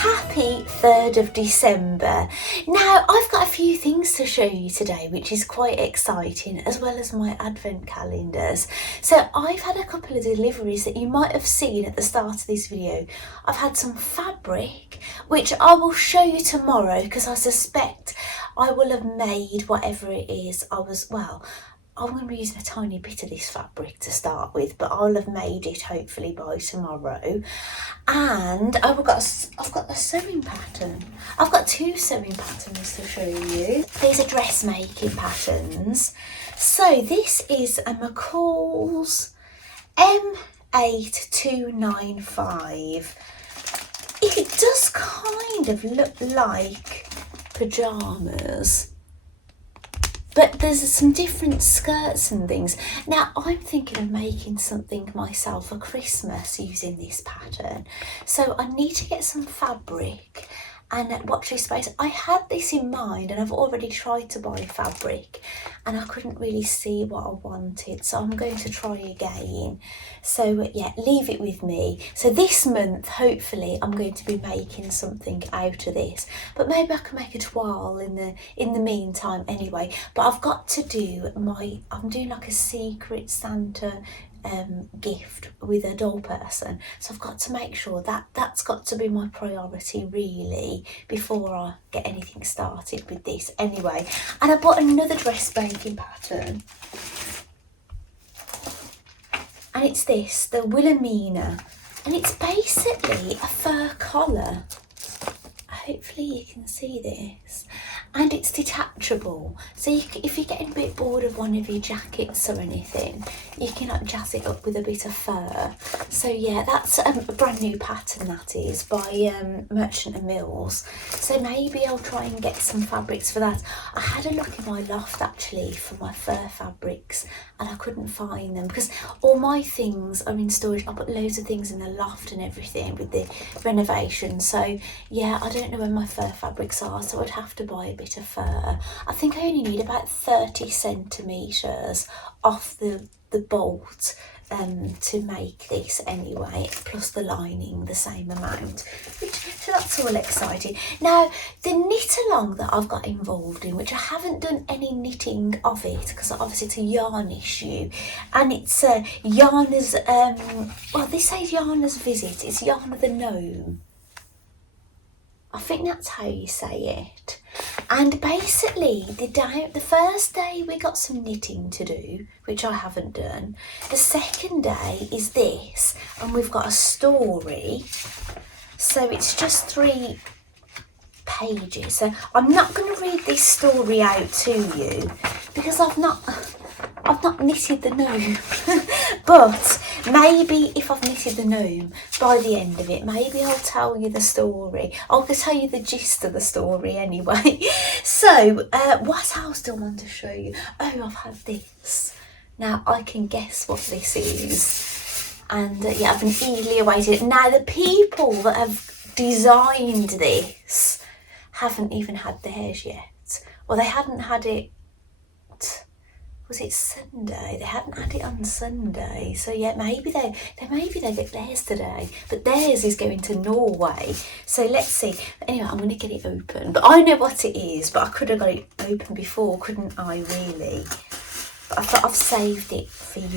Happy 3rd of December. Now, I've got a few things to show you today, which is quite exciting, as well as my advent calendars. So I've had a couple of deliveries that you might have seen at the start of this video. I've had some fabric, which I will show you tomorrow, because I suspect I will have made whatever it is I'm going to be using a tiny bit of this fabric to start with, but I'll have made it hopefully by tomorrow. And I've got a sewing pattern. I've got two sewing patterns to show you. These are dressmaking patterns. So this is a McCall's M8295. It does kind of look like pyjamas, but there's some different skirts and things. Now, I'm thinking of making something myself for Christmas using this pattern. So I need to get some fabric and watch this space. I had this in mind and I've already tried to buy fabric and I couldn't really see what I wanted. So I'm going to try again. So yeah, leave it with me. So this month, hopefully, I'm going to be making something out of this. But maybe I can make a toile in the meantime anyway. But I've got to do I'm doing like a secret Santa gift with a doll person, so I've got to make sure that's got to be my priority really before I get anything started with this anyway. And I bought another dressmaking pattern, and it's this, the Wilhelmina, and it's basically a fur collar. Hopefully you can see this, and it's detachable, so if you're getting a bit bored of one of your jackets or anything, you can like jazz it up with a bit of fur. So yeah, that's a brand new pattern, that is by Merchant and Mills. So maybe I'll try and get some fabrics for that. I had a look in my loft actually for my fur fabrics and I couldn't find them because all my things are in storage. I put loads of things in the loft and everything with the renovation, so yeah, I don't know where my fur fabrics are, so I'd have to buy a bit of fur. I think I only need about 30 centimetres off the bolt to make this anyway, plus the lining the same amount, so that's all exciting. Now, the knit along that I've got involved in, which I haven't done any knitting of it because obviously it's a yarn issue, and it's Yarna's this says Yarna's Visit, it's Yarn of the Gnome, I think that's how you say it. And basically the first day we got some knitting to do, which I haven't done. The second day is this, and we've got a story. So it's just 3 pages. So I'm not going to read this story out to you because I've not knitted the gnome. But maybe if I've knitted the gnome by the end of it, maybe I'll tell you the story. I'll tell you the gist of the story anyway. So what else do I want to show you? Oh, I've had this. Now I can guess what this is. And yeah, I've been eagerly awaiting it. Now the people that have designed this haven't even had theirs yet. Well, they hadn't had it, was it Sunday? They hadn't had it on Sunday. So yeah, maybe they get theirs today. But theirs is going to Norway. So let's see. Anyway, I'm going to get it open. But I know what it is, but I could have got it open before, couldn't I really? But I thought I've saved it for you.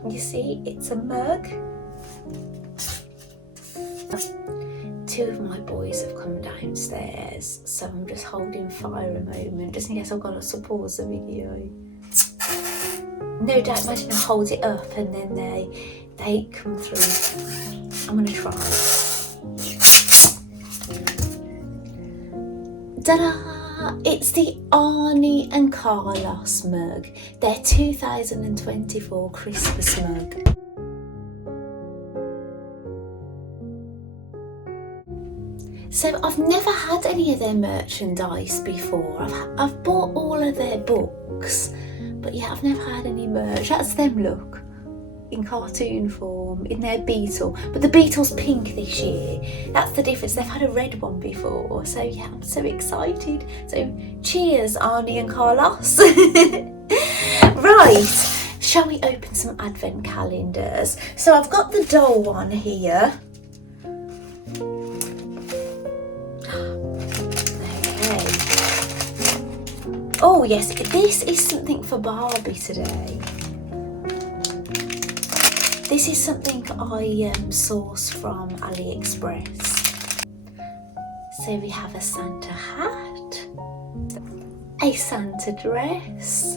Can you see? It's a mug. 2 of my boys have come downstairs, so I'm just holding fire a moment, just in case I've got to pause the video. No doubt, imagine I hold it up and then they come through. I'm going to try. Ta-da! It's the Arnie and Carlos mug. Their 2024 Christmas mug. So I've never had any of their merchandise before. I've bought all of their books, but yeah, I've never had any merch. That's them, look, in cartoon form, in their beetle. But the beetle's pink this year. That's the difference. They've had a red one before. So yeah, I'm so excited. So cheers, Arnie and Carlos. Right, shall we open some advent calendars? So I've got the doll one here. Okay. Oh yes, this is something for Barbie today. This is something I sourced from AliExpress. So we have a Santa hat, a Santa dress.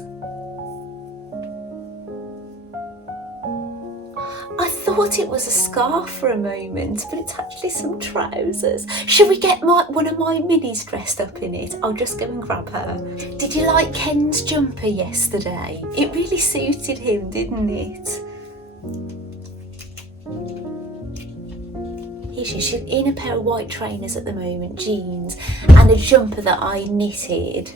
I thought it was a scarf for a moment, but it's actually some trousers. Should we get one of my minis dressed up in it? I'll just go and grab her. Did you like Ken's jumper yesterday? It really suited him, didn't it? Here she is. She's in a pair of white trainers at the moment, jeans, and a jumper that I knitted.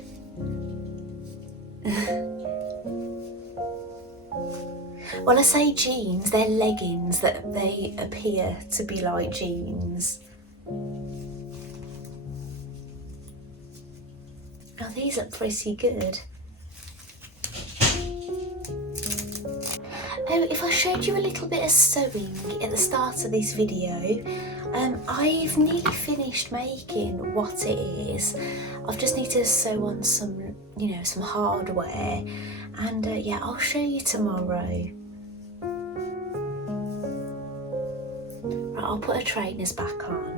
Well, I say jeans, they're leggings that they appear to be like jeans. Oh, these look pretty good. Oh, if I showed you a little bit of sewing at the start of this video, I've nearly finished making what it is. I've just need to sew on some, some hardware, and yeah, I'll show you tomorrow. Right, I'll put her trainers back on.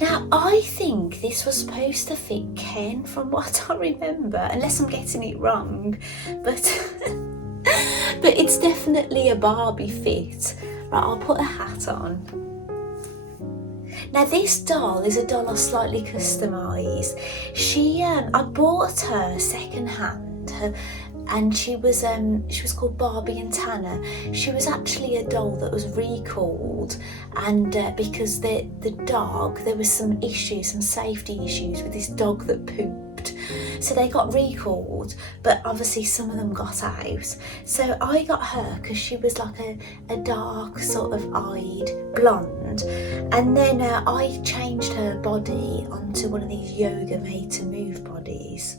Now, I think this was supposed to fit Ken from what I remember, unless I'm getting it wrong, but but it's definitely a Barbie fit. Right, I'll put a hat on. Now this doll is a doll I slightly customised. I bought her second hand, and she was called Barbie and Tanner. She was actually a doll that was recalled, and because the dog, there was some safety issues with this dog that pooped, so they got recalled, but obviously some of them got out. So I got her because she was like a dark sort of eyed blonde, and then I changed her body onto one of these yoga made to move bodies.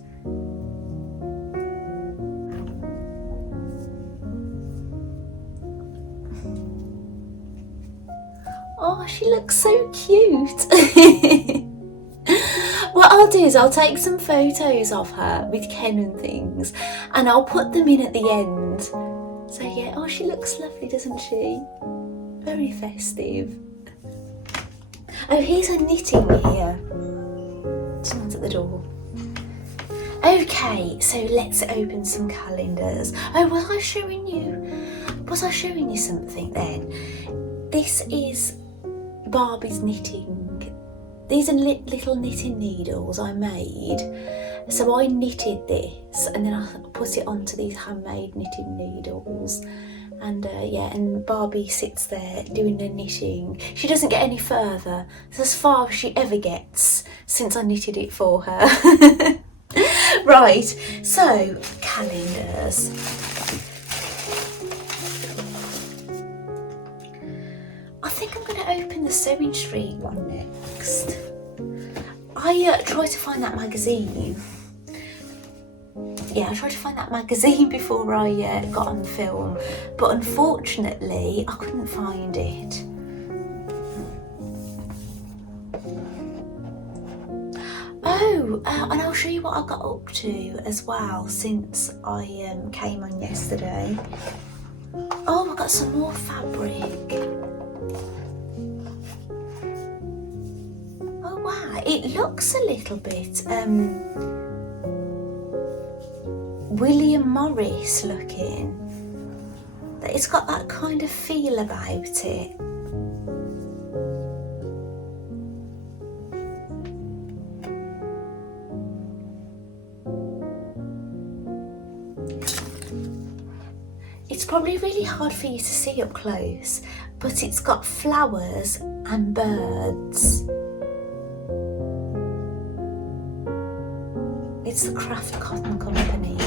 Oh, she looks so cute. What I'll do is I'll take some photos of her with Ken and things, and I'll put them in at the end. So yeah, oh, she looks lovely, doesn't she? Very festive. Oh, here's her knitting here. Someone's at the door. Okay, so let's open some calendars. Oh, was I showing you something then? This is Barbie's knitting. These are little knitting needles I made. So I knitted this and then I put it onto these handmade knitting needles. And yeah, and Barbie sits there doing the knitting. She doesn't get any further. It's as far as she ever gets since I knitted it for her. Right, so calendars. I think I'm going to open the Sewing Street one next. I tried to find that magazine. Yeah, I tried to find that magazine before I got on the film, but unfortunately I couldn't find it. Oh, and I'll show you what I got up to as well since I came on yesterday. Oh, I got some more fabric. Oh wow, it looks a little bit William Morris looking. It's got that kind of feel about it. It's probably really hard for you to see up close, but it's got flowers and birds. It's the Craft Cotton Company.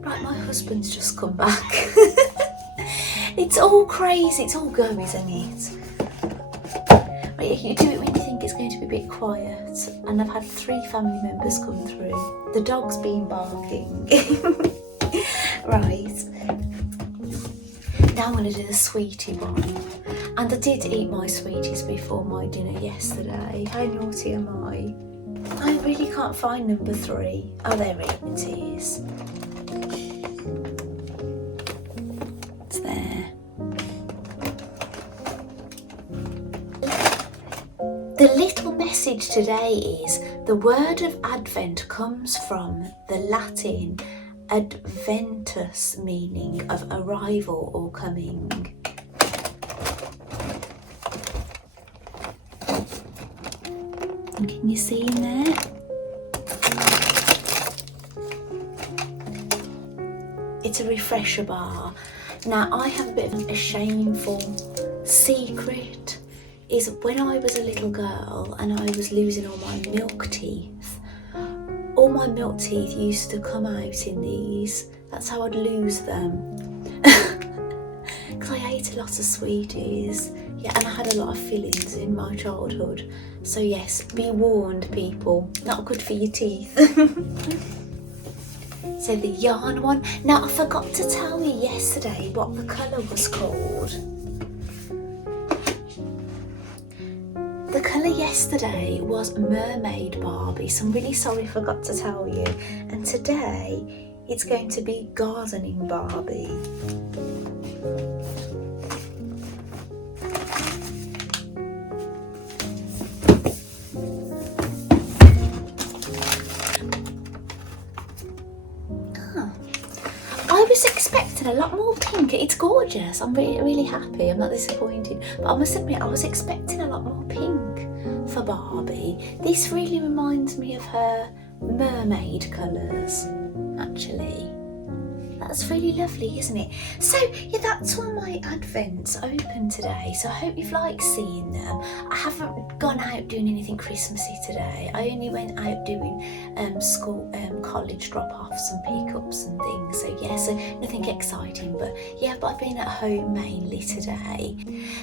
Right, my husband's just come back. It's all crazy, it's all go, isn't it? Right, you do it when you think it's going to be a bit quiet, and I've had 3 family members come through. The dog's been barking. Right, now I'm going to do the sweetie one. And I did eat my sweeties before my dinner yesterday. How naughty am I? I really can't find number 3. Oh, there it is. It's there. The little message today is the word of Advent comes from the Latin adventus, meaning of arrival or coming. And can you see in there? It's a refresher bar. Now I have a bit of a shameful secret, is when I was a little girl and I was losing all my milk teeth used to come out in these. That's how I'd lose them. Because I ate a lot of sweeties. Yeah, and I had a lot of fillings in my childhood. So yes, be warned, people. Not good for your teeth. So the yarn one. Now I forgot to tell you yesterday what the colour was called. The colour yesterday was Mermaid Barbie, so I'm really sorry I forgot to tell you. And today it's going to be Gardening Barbie. I was expecting a lot more pink. It's gorgeous. I'm really happy. I'm not disappointed. But I must admit, I was expecting a lot more pink for Barbie. This really reminds me of her mermaid colours, actually. That's really lovely, isn't it? So yeah, that's all my advents open today. So I hope you've liked seeing them. I haven't gone out doing anything Christmassy today. I only went out doing school, college drop-offs and pickups and things. So yeah, so nothing exciting. But yeah, but I've been at home mainly today.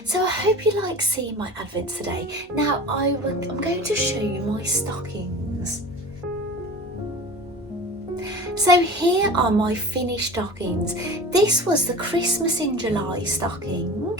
So I hope you like seeing my advents today. Now I'm going to show you my stockings. So here are my finished stockings. This was the Christmas in July stocking,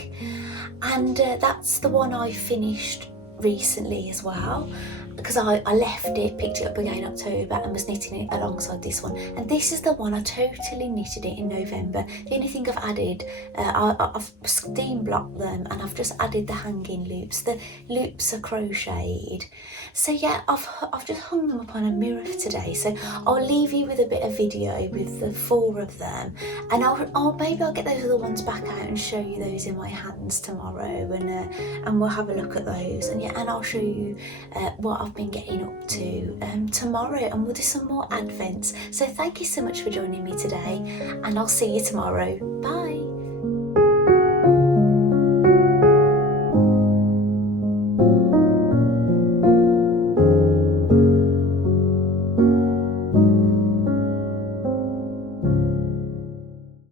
and that's the one I finished recently as well, because I left it, picked it up again in October and was knitting it alongside this one. And this is the one I totally knitted it in November. The only thing I've added, I've steam blocked them and I've just added the hanging loops. The loops are crocheted. So yeah, I've just hung them up on a mirror for today. So I'll leave you with a bit of video with the 4 of them, and maybe I'll get those other ones back out and show you those in my hands tomorrow, and we'll have a look at those. And yeah, and I'll show you what I've been getting up to tomorrow, and we'll do some more advents. So thank you so much for joining me today, and I'll see you tomorrow. Bye.